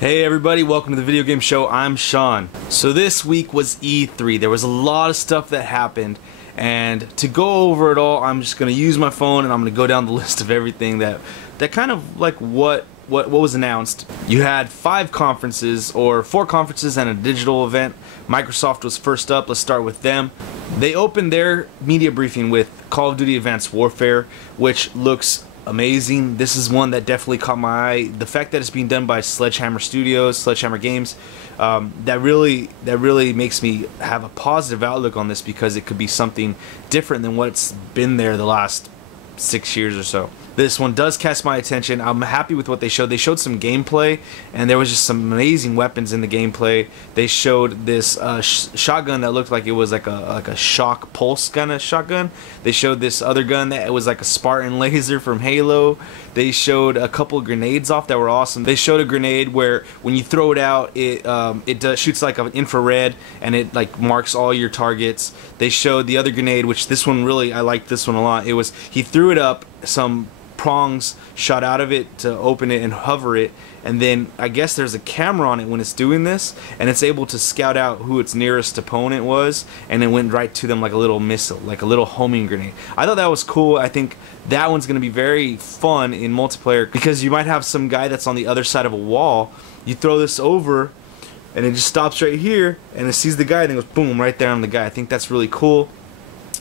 Hey everybody, welcome to the video game show. I'm Sean. So this week was E3. There was a lot of stuff that happened, and to go over it all, I'm just gonna use my phone and I'm gonna go down the list of everything that kind of like what was announced. You had 5 conferences, or 4 conferences and a digital event. Microsoft was first up. Let's start with them. They opened their media briefing with Call of Duty Advanced Warfare, which looks amazing. This is one that definitely caught my eye. The fact that it's being done by Sledgehammer Studios, Sledgehammer Games, that really makes me have a positive outlook on this, because it could be something different than what's been there the last 6 years or so. This one does catch my attention. I'm happy with what they showed. They showed some gameplay, and there was just some amazing weapons in the gameplay. They showed this shotgun that looked like it was like a shock pulse kind of shotgun. They showed this other gun that was like a Spartan laser from Halo. They showed a couple of grenades off that were awesome. They showed a grenade where when you throw it out, it shoots like an infrared, and it like marks all your targets. They showed the other grenade, which this one really, I liked this one a lot. It was, he threw it up, some prongs shot out of it to open it and hover it, and then I guess there's a camera on it when it's doing this, and it's able to scout out who its nearest opponent was, and it went right to them like a little missile, like a little homing grenade. I thought that was cool. I think that one's gonna be very fun in multiplayer, because you might have some guy that's on the other side of a wall. You throw this over and it just stops right here, and it sees the guy and it goes boom right there on the guy. I think that's really cool.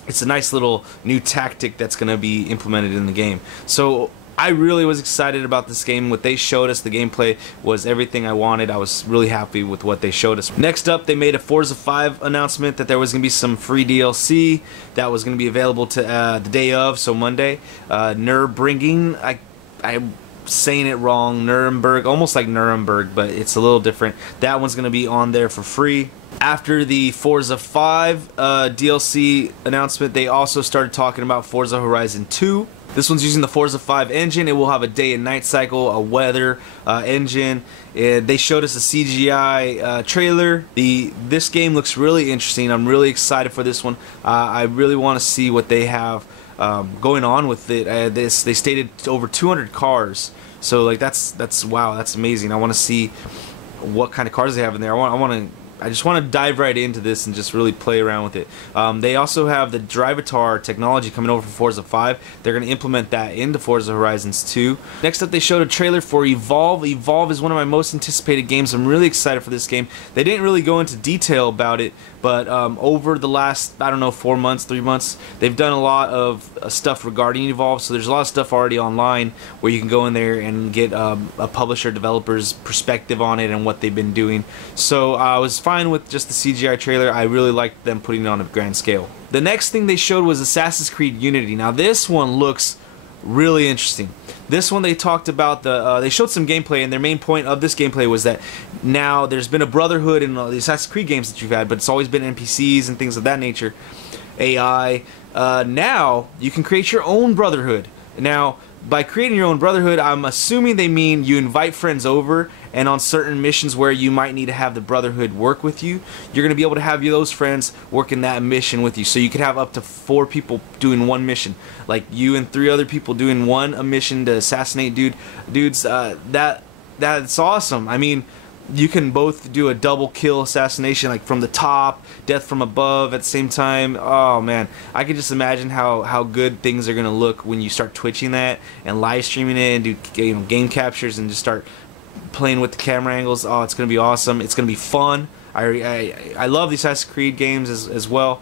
It's a nice little new tactic that's going to be implemented in the game. So I really was excited about this game. What they showed us, the gameplay, was everything I wanted. I was really happy with what they showed us. Next up, they made a Forza 5 announcement that there was going to be some free DLC that was going to be available to the day of, so Monday. Nürburgring, I'm saying it wrong, Nuremberg, almost like Nuremberg, but it's a little different. That one's going to be on there for free. After the Forza 5 DLC announcement, they also started talking about Forza Horizon 2. This one's using the Forza 5 engine. It will have a day and night cycle, a weather engine. They showed us a CGI trailer. This game looks really interesting. I'm really excited for this one. I really want to see what they have going on with it. They stated over 200 cars. So like that's wow, that's amazing. I want to see what kind of cars they have in there. I just want to dive right into this and just really play around with it. They also have the Drivatar technology coming over from Forza 5. They're going to implement that into Forza Horizons 2. Next up, they showed a trailer for Evolve. Evolve is one of my most anticipated games. I'm really excited for this game. They didn't really go into detail about it, but over the last, I don't know, 4 months, 3 months, they've done a lot of stuff regarding Evolve. So there's a lot of stuff already online where you can go in there and get a publisher, developer's perspective on it and what they've been doing. So I was fine with just the CGI trailer. I really liked them putting it on a grand scale. The next thing they showed was Assassin's Creed Unity. Now this one looks really interesting. This one they talked about they showed some gameplay, and their main point of this gameplay was that now there's been a brotherhood in the Assassin's Creed games that you've had, but it's always been NPCs and things of that nature, AI. Now you can create your own brotherhood. Now, by creating your own brotherhood, I'm assuming they mean you invite friends over, and on certain missions where you might need to have the brotherhood work with you, you're going to be able to have those friends work in that mission with you. So you could have up to 4 people doing one mission, like you and 3 other people doing a mission to assassinate dudes. That's awesome. I mean, you can both do a double kill assassination, like from the top, death from above at the same time. Oh man, I can just imagine how good things are gonna look when you start twitching that and live streaming it and do game captures and just start playing with the camera angles. Oh, it's gonna be awesome. It's gonna be fun. I love the Assassin's Creed games as well,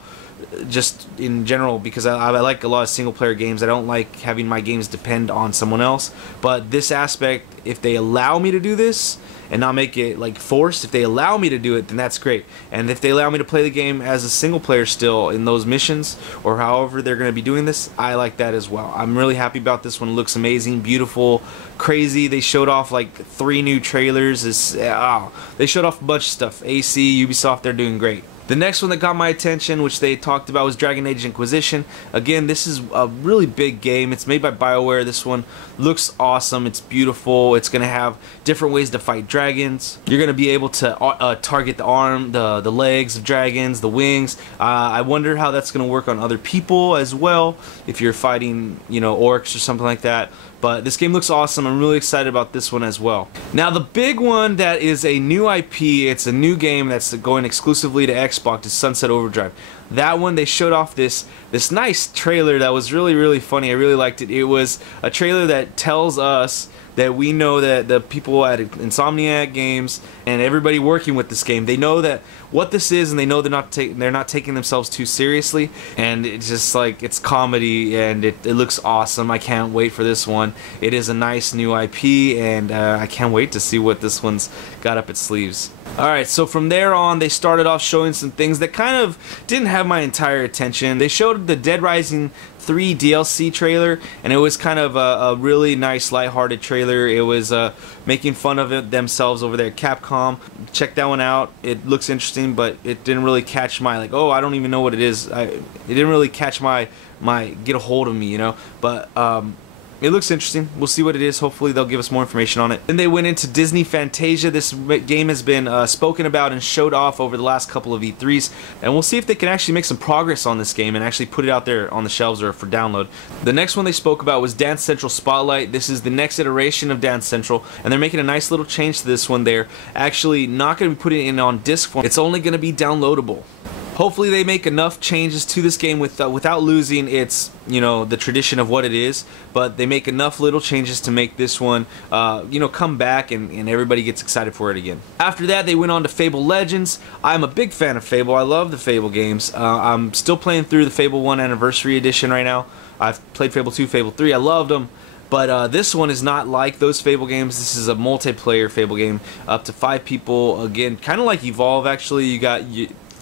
just in general, because I like a lot of single player games. I don't like having my games depend on someone else, but this aspect, if they allow me to do this and not make it like forced, if they allow me to do it, then that's great. And if they allow me to play the game as a single player still in those missions, or however they're going to be doing this, I like that as well. I'm really happy about this one. It looks amazing, beautiful, crazy. They showed off like 3 new trailers. They showed off a bunch of stuff. AC, Ubisoft, they're doing great. The next one that got my attention, which they talked about, was Dragon Age Inquisition. Again, this is a really big game. It's made by BioWare. This one looks awesome. It's beautiful. It's going to have different ways to fight dragons. You're going to be able to target the arm, the legs of dragons, the wings. I wonder how that's going to work on other people as well, if you're fighting, orcs or something like that. But this game looks awesome. I'm really excited about this one as well. Now the big one that is a new IP, it's a new game that's going exclusively to Xbox, is Sunset Overdrive. That one, they showed off this nice trailer that was really funny. I really liked it. It was a trailer that tells us that we know that the people at Insomniac Games and everybody working with this game, they know that what this is, and they know they're not taking themselves too seriously, and it's just like, it's comedy, and it looks awesome. I can't wait for this one. It is a nice new IP, and I can't wait to see what this one's got up its sleeves. Alright, so from there on, they started off showing some things that kind of didn't have my entire attention. They showed the Dead Rising 3 DLC trailer, and it was kind of a really nice lighthearted trailer. It was making fun of it themselves over there at Capcom. Check that one out. It looks interesting, but it didn't really catch my, like, oh, I don't even know what it is. It didn't really catch my get a hold of me, you know. But it looks interesting. We'll see what it is. Hopefully they'll give us more information on it. Then they went into Disney Fantasia. This game has been spoken about and showed off over the last couple of E3s, and we'll see if they can actually make some progress on this game and actually put it out there on the shelves or for download. The next one they spoke about was Dance Central Spotlight. This is the next iteration of Dance Central, and they're making a nice little change to this one. They're actually not going to be putting it on disc form. It's only going to be downloadable. Hopefully they make enough changes to this game without losing its, you know, the tradition of what it is, but they make enough little changes to make this one, you know, come back and everybody gets excited for it again. After that, they went on to Fable Legends. I'm a big fan of Fable. I love the Fable games. I'm still playing through the Fable 1 Anniversary Edition right now. I've played Fable 2, Fable 3. I loved them. But this one is not like those Fable games. This is a multiplayer Fable game, up to 5 people. Again, kind of like Evolve, actually. You got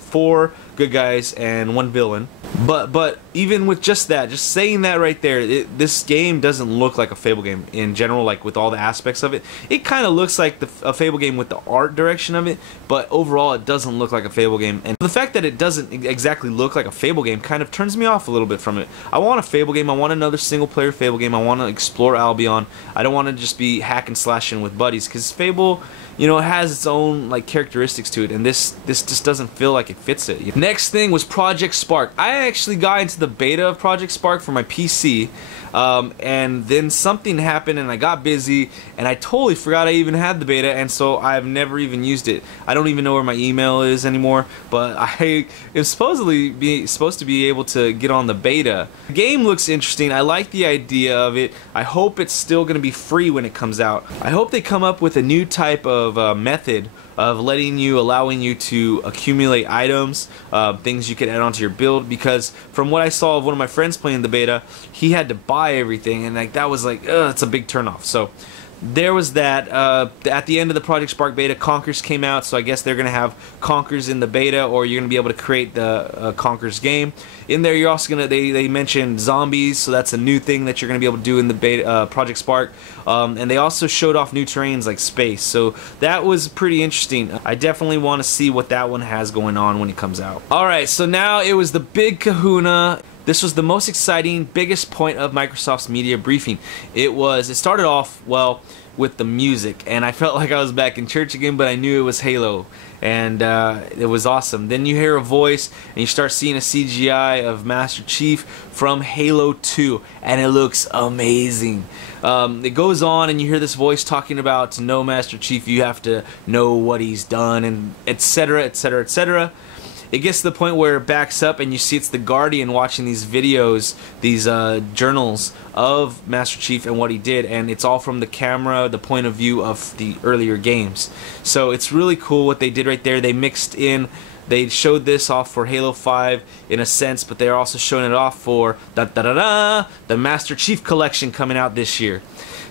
4 good guys and 1 villain. But even with just that, just saying that right there, this game doesn't look like a Fable game in general, like with all the aspects of it. It kind of looks like a Fable game with the art direction of it, but overall it doesn't look like a Fable game. And the fact that it doesn't exactly look like a Fable game kind of turns me off a little bit from it. I want a Fable game. I want another single player Fable game. I want to explore Albion. I don't want to just be hack and slashing with buddies, because Fable, you know, it has its own like characteristics to it, and this just doesn't feel like it fits it. Next thing was Project Spark. I actually got into the beta of Project Spark for my PC, and then something happened and I got busy and I totally forgot I even had the beta, and so I've never even used it. I don't even know where my email is anymore, but I am supposed to be able to get on the beta. The game looks interesting. I like the idea of it. I hope it's still going to be free when it comes out. I hope they come up with a new type of method of allowing you to accumulate items, things you could add onto your build, because from what I saw of one of my friends playing the beta, he had to buy everything, and like that was like, it's a big turnoff. So there was that. At the end of the Project Spark beta, Conkers came out, so I guess they're going to have Conkers in the beta, or you're going to be able to create the Conkers game. In there, you're also going to, they mentioned zombies, so that's a new thing that you're going to be able to do in the beta, Project Spark. And they also showed off new terrains like space, so that was pretty interesting. I definitely want to see what that one has going on when it comes out. Alright, so now it was the big kahuna. This was the most exciting, biggest point of Microsoft's media briefing. It started off, well, with the music, and I felt like I was back in church again, but I knew it was Halo, and it was awesome. Then you hear a voice, and you start seeing a CGI of Master Chief from Halo 2, and it looks amazing. It goes on, and you hear this voice talking about, to know Master Chief, you have to know what he's done, and etc., etc., etc. It gets to the point where it backs up and you see it's the Guardian watching these videos, these journals of Master Chief and what he did, and it's all from the camera, the point of view of the earlier games. So it's really cool what they did right there. They showed this off for Halo 5 in a sense, but they're also showing it off for the Master Chief Collection coming out this year.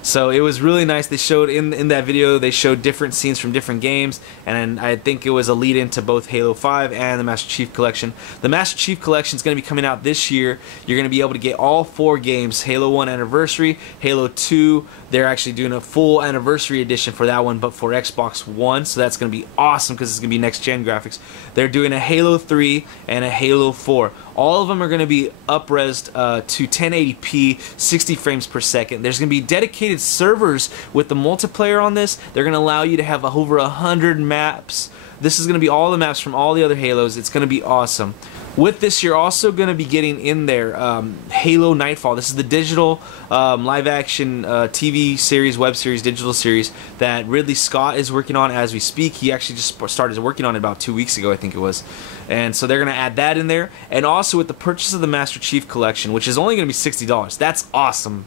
So it was really nice. They showed in that video, they showed different scenes from different games, and I think it was a lead into both Halo 5 and the Master Chief Collection. The Master Chief Collection is going to be coming out this year. You're going to be able to get all 4 games: Halo 1 Anniversary, Halo 2. They're actually doing a full Anniversary edition for that one, but for Xbox One, so that's going to be awesome because it's going to be next-gen graphics. They're doing a Halo 3 and a Halo 4. All of them are going to be up-resed to 1080p, 60 frames per second. There's going to be dedicated servers with the multiplayer on this. They're going to allow you to have over 100 maps. This is going to be all the maps from all the other Halos. It's going to be awesome. With this, you're also going to be getting in there Halo Nightfall. This is the digital live-action TV series, web series, digital series that Ridley Scott is working on as we speak. He actually just started working on it about 2 weeks ago, I think it was. And so they're going to add that in there. And also with the purchase of the Master Chief Collection, which is only going to be $60. That's awesome.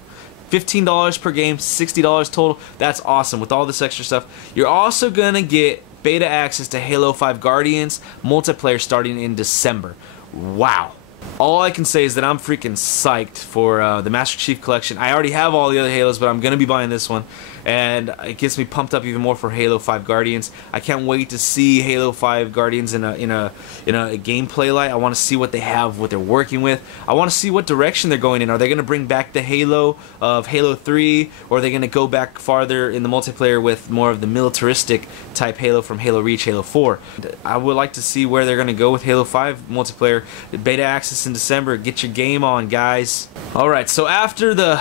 $15 per game, $60 total. That's awesome with all this extra stuff. You're also going to get beta access to Halo 5 Guardians multiplayer starting in December. Wow. All I can say is that I'm freaking psyched for the Master Chief Collection. I already have all the other Halos, but I'm going to be buying this one. And it gets me pumped up even more for Halo 5 Guardians. I can't wait to see Halo 5 Guardians in a gameplay light. I want to see what they have, what they're working with. I want to see what direction they're going in. Are they going to bring back the Halo of Halo 3, or are they going to go back farther in the multiplayer with more of the militaristic type Halo from Halo Reach, Halo 4? I would like to see where they're going to go with Halo 5 multiplayer. Beta access in December. Get your game on, guys. Alright, so after the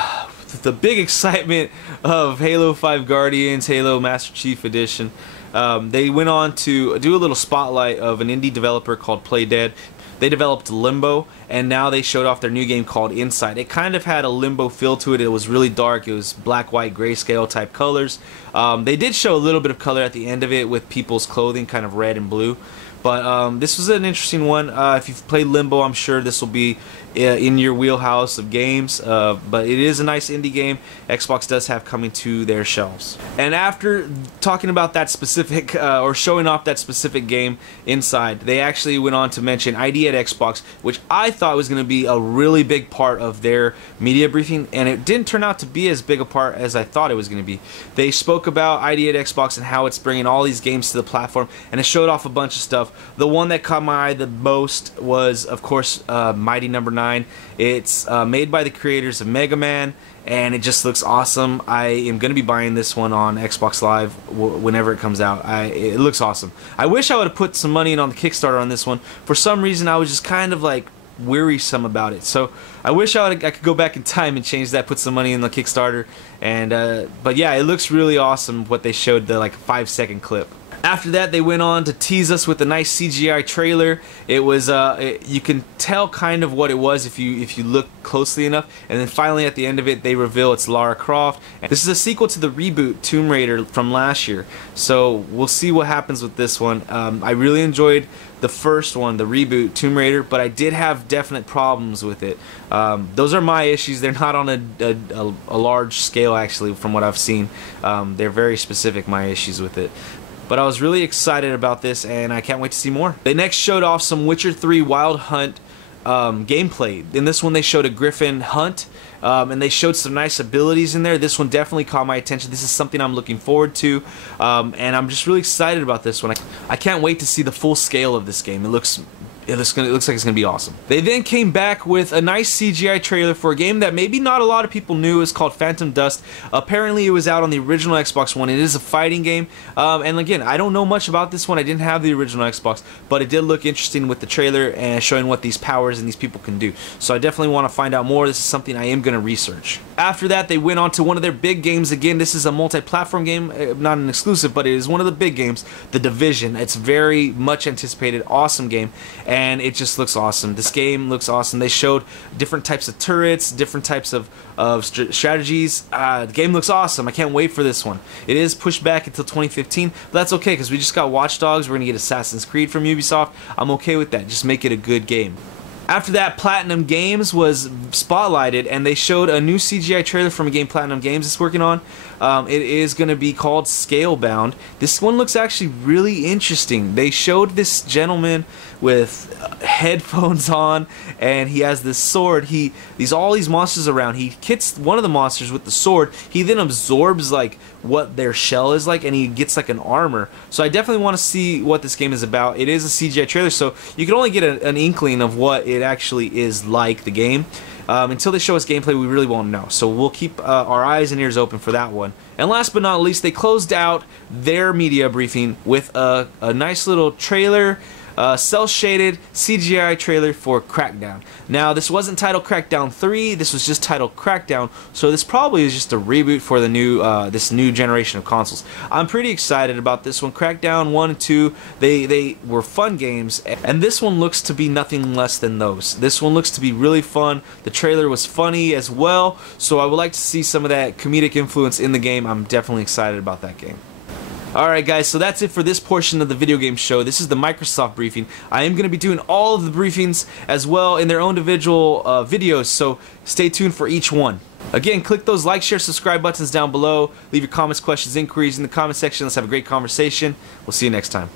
big excitement of Halo 5 Guardians, Halo Master Chief Edition, they went on to do a little spotlight of an indie developer called Playdead. They developed Limbo, and now they showed off their new game called Inside. It kind of had a Limbo feel to it. It was really dark. It was black, white, grayscale type colors. They did show a little bit of color at the end of it with people's clothing, kind of red and blue. But this was an interesting one. If you've played Limbo, I'm sure this will be in your wheelhouse of games. But it is a nice indie game Xbox does have coming to their shelves. And after talking about that specific, or showing off that specific game Inside, they actually went on to mention ID at Xbox, which I thought was going to be a really big part of their media briefing, and it didn't turn out to be as big a part as I thought it was going to be. They spoke about ID at Xbox and how it's bringing all these games to the platform, and it showed off a bunch of stuff. The one that caught my eye the most was, of course, Mighty Number 9. It's made by the creators of Mega Man, and it just looks awesome. I am going to be buying this one on Xbox Live whenever it comes out. It looks awesome. I wish I would have put some money in on the Kickstarter on this one. For some reason, I was just kind of like wearisome about it. So I wish I could go back in time and change that, put some money in the Kickstarter. And but yeah, it looks really awesome what they showed, the like 5-second clip. After that, they went on to tease us with a nice CGI trailer. It was you can tell kind of what it was if you look closely enough. And then finally at the end of it, they reveal it's Lara Croft. And this is a sequel to the reboot Tomb Raider from last year. So we'll see what happens with this one. I really enjoyed the first one, the reboot Tomb Raider, but I did have definite problems with it. Those are my issues. They're not on a large scale, actually, from what I've seen. They're very specific, my issues with it. But I was really excited about this, and I can't wait to see more. They next showed off some Witcher 3 Wild Hunt gameplay. In this one, they showed a Griffin hunt, and they showed some nice abilities in there. This one definitely caught my attention. This is something I'm looking forward to, and I'm just really excited about this one. I can't wait to see the full scale of this game. It looks like it's going to be awesome. They then came back with a nice CGI trailer for a game that maybe not a lot of people knew is called Phantom Dust. Apparently it was out on the original Xbox One. It is a fighting game. And again, I don't know much about this one. I didn't have the original Xbox, but it did look interesting with the trailer and showing what these powers and these people can do. So I definitely want to find out more. This is something I am going to research. After that, they went on to one of their big games. Again, this is a multi-platform game, not an exclusive, but it is one of the big games, The Division. It's very much anticipated, awesome game. And it just looks awesome. This game looks awesome. They showed different types of turrets, different types of strategies. The game looks awesome. I can't wait for this one. It is pushed back until 2015, but that's okay because we just got Watch Dogs. We're going to get Assassin's Creed from Ubisoft. I'm okay with that. Just make it a good game. After that, Platinum Games was spotlighted, and they showed a new CGI trailer from a game Platinum Games is working on. It is going to be called Scalebound. This one looks actually really interesting. They showed this gentleman with headphones on, and he has this sword. All these monsters around. He hits one of the monsters with the sword. He then absorbs like what their shell is like, and he gets like an armor. So I definitely want to see what this game is about. It is a CGI trailer, so you can only get an inkling of what it actually is like, the game. Until they show us gameplay, we really won't know. So we'll keep our eyes and ears open for that one. And last but not least, they closed out their media briefing with a nice little trailer cel-shaded CGI trailer for Crackdown. Now, this wasn't titled Crackdown 3, this was just titled Crackdown, so this probably is just a reboot for the new this new generation of consoles. I'm pretty excited about this one. Crackdown 1 and 2, they were fun games, and this one looks to be nothing less than those. This one looks to be really fun. The trailer was funny as well, so I would like to see some of that comedic influence in the game. I'm definitely excited about that game. Alright guys, so that's it for this portion of the video game show. This is the Microsoft briefing. I am going to be doing all of the briefings as well in their own individual videos, so stay tuned for each one. Again, click those like, share, subscribe buttons down below. Leave your comments, questions, inquiries in the comment section. Let's have a great conversation. We'll see you next time.